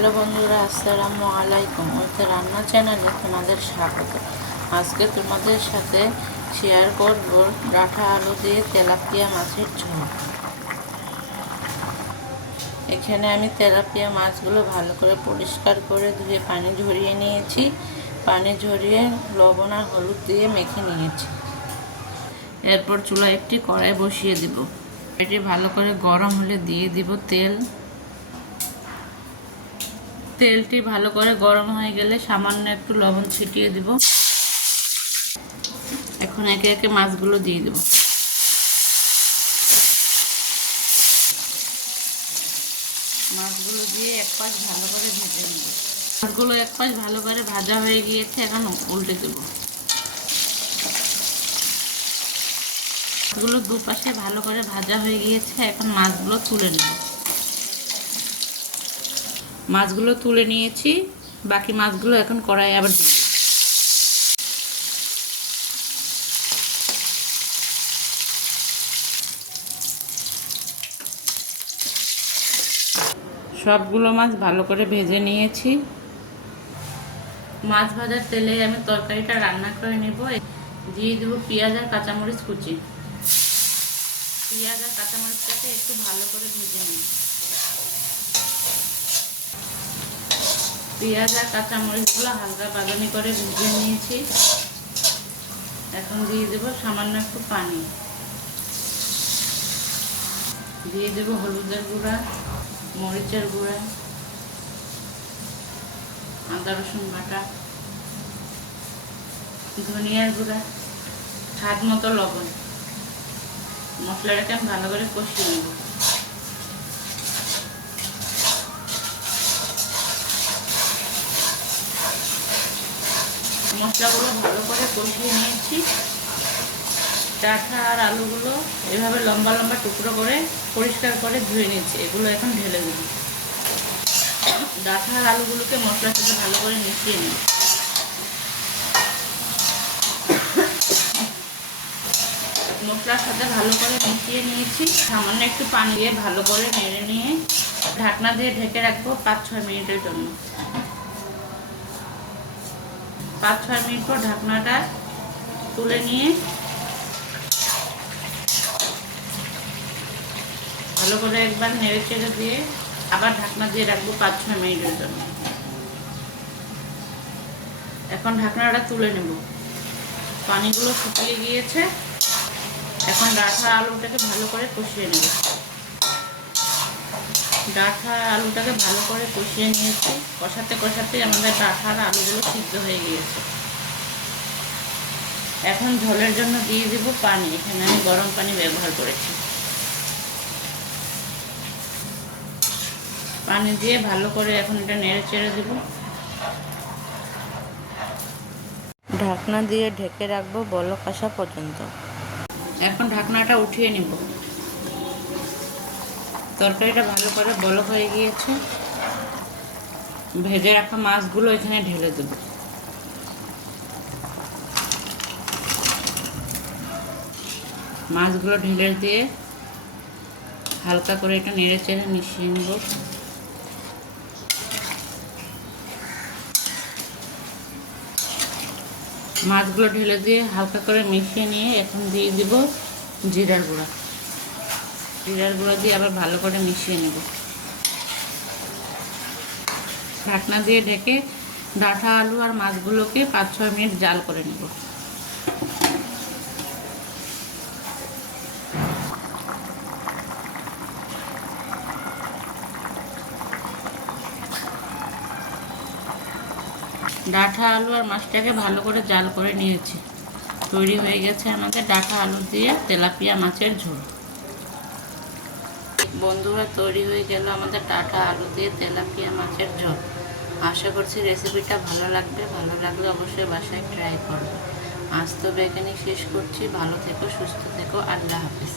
Hello বন্ধুরা, আসসালামু আলাইকুম। ওইতে রান্না চ্যানেলে তোমাদের স্বাগত। আজকে তোমাদের সাথে শেয়ার করব ডাঁটা আলু দিয়ে তেলাপিয়া মাছের ঝোল। এখানে আমি তেলাপিয়া মাছগুলো ভালো করে পরিষ্কার করে ধুয়ে পানি ঝরিয়ে নিয়েছি। পানি ঝরিয়ে লবণ আর হলুদ দিয়ে মেখে নিয়েছি। এরপর চুলায় একটি কড়াই বসিয়ে দিব। এটি ভালো করে গরম হলে দিয়ে দিব তেল। তেলটি ভালো করে গরম হয়ে গেলে সামান্য একটু লবণ ছিটিয়ে দিব। এখন একে একে মাছগুলো দিয়ে দেব। মাছগুলো দিয়ে এক পাশ ভালো করে ভেজে নেব। মাছগুলো এক পাশ ভালো করে ভাজা হয়ে গিয়েছে, এখন উল্টে দেব। মাছগুলো দুপাশে ভালো করে ভাজা হয়ে গিয়েছে, এখন মাছগুলো তুলে নেব। মাছগুলো তুলে নিয়েছি, বাকি মাছগুলো এখন কড়াইয়ে আবার দিয়ে দেব। সবগুলো মাছ ভালো করে ভেজে নিয়েছি। মাছ ভাজার তেলে আমি তরকারিটা রান্না করে নেব। দিয়ে দেবো পেঁয়াজ আর কাঁচামরিচ কুচি। পেঁয়াজ আর কাঁচামরিচটাকে একটু ভালো করে ভেজে নিই। পেঁয়াজ আর কাঁচামরিচগুলো হালকা বাদামি করে ভেজে নিয়েছি। এখন দিয়ে দেবো সামান্য একটু পানি। দিয়ে দেবো হলুদের গুঁড়া, মরিচের গুঁড়া, আদা রসুন বাটা, ধনিয়ার গুঁড়া, স্বাদ মতো লবণ। মশলাটাকে আমি ভালো করে কষিয়ে নেব। মশলাগুলো ভালো করে কষিয়ে নিয়েছি। ডাঁটা আর আলুগুলো এভাবে লম্বা লম্বা টুকরো করে পরিষ্কার করে ধুয়ে নিয়েছি। এগুলো এখন ঢেলে দেব। ডাঁটা আর আলুগুলোকে মশলার সাথে ভালো করে মিশিয়ে নিই। মশলার সাথে ভালো করে মিশিয়ে নিয়েছি। সামান্য একটু পানি দিয়ে ভালো করে নেড়ে নিয়ে ঢাকনা দিয়ে ঢেকে রাখবো 5-6 মিনিটের জন্য। 5-6 মিনিট পর ঢাকনাটা তুলে নিয়ে ভালো করে একবার নেড়ে চেড়ে দিয়ে আবার ঢাকনা দিয়ে রাখবো 5-6 মিনিটের জন্য। এখন ঢাকনাটা তুলে নেব। পানিগুলো শুকিয়ে গিয়েছে। এখন ডাঁটা আলুটাকে ভালো করে কষিয়ে নেব। ডাঁটা আলুটাকে ভালো করে কষিয়ে নিয়েছি। কষাতে কষাতে আমাদের ডাঁটা আর আলুগুলো সিদ্ধ হয়ে গিয়েছে। এখন ঝোলের জন্য দিয়ে দেব পানি। এখানে আমি গরম পানি ব্যবহার করেছি। পানি দিয়ে ভালো করে এখন এটা নেড়ে চেড়ে দেব। ঢাকনা দিয়ে ঢেকে রাখবো বলক আসা পর্যন্ত। এখন ঢাকনাটা উঠিয়ে নিব। তরকারিটা ভালো করে বলক হয়ে গিয়েছে। ভেজে রাখা মাছগুলো এখানে ঢেলে দেব। মাছগুলো ঢেলে দিয়ে হালকা করে এটা নেড়ে চেড়ে মিশিয়ে নেব। মাছগুলো ঢেলে দিয়ে হালকা করে মিশিয়ে নিয়ে এখন দিয়ে দিব জিরার গুঁড়া। জিরার গুঁড়া দিয়ে আবার ভালো করে মিশিয়ে নেব। ঢাকনা দিয়ে ঢেকে ডাঁটা আলু আর মাছগুলোকে 5-6 মিনিট জাল করে নেব। ডাঁটা আলু আর মাছটাকে ভালো করে জাল করে নিয়েছি। তৈরি হয়ে গেছে আমাদের ডাঁটা আলু দিয়ে তেলাপিয়া মাছের ঝোল। বন্ধুরা, তৈরি হয়ে গেল আমাদের ডাঁটা আলু দিয়ে তেলাপিয়া মাছের ঝোল। আশা করছি রেসিপিটা ভালো লাগবে। ভালো লাগলে অবশ্যই বাসায় ট্রাই করবে। আজ তবে এখানেই শেষ করছি। ভালো থেকো, সুস্থ থেকো। আল্লাহ হাফেজ।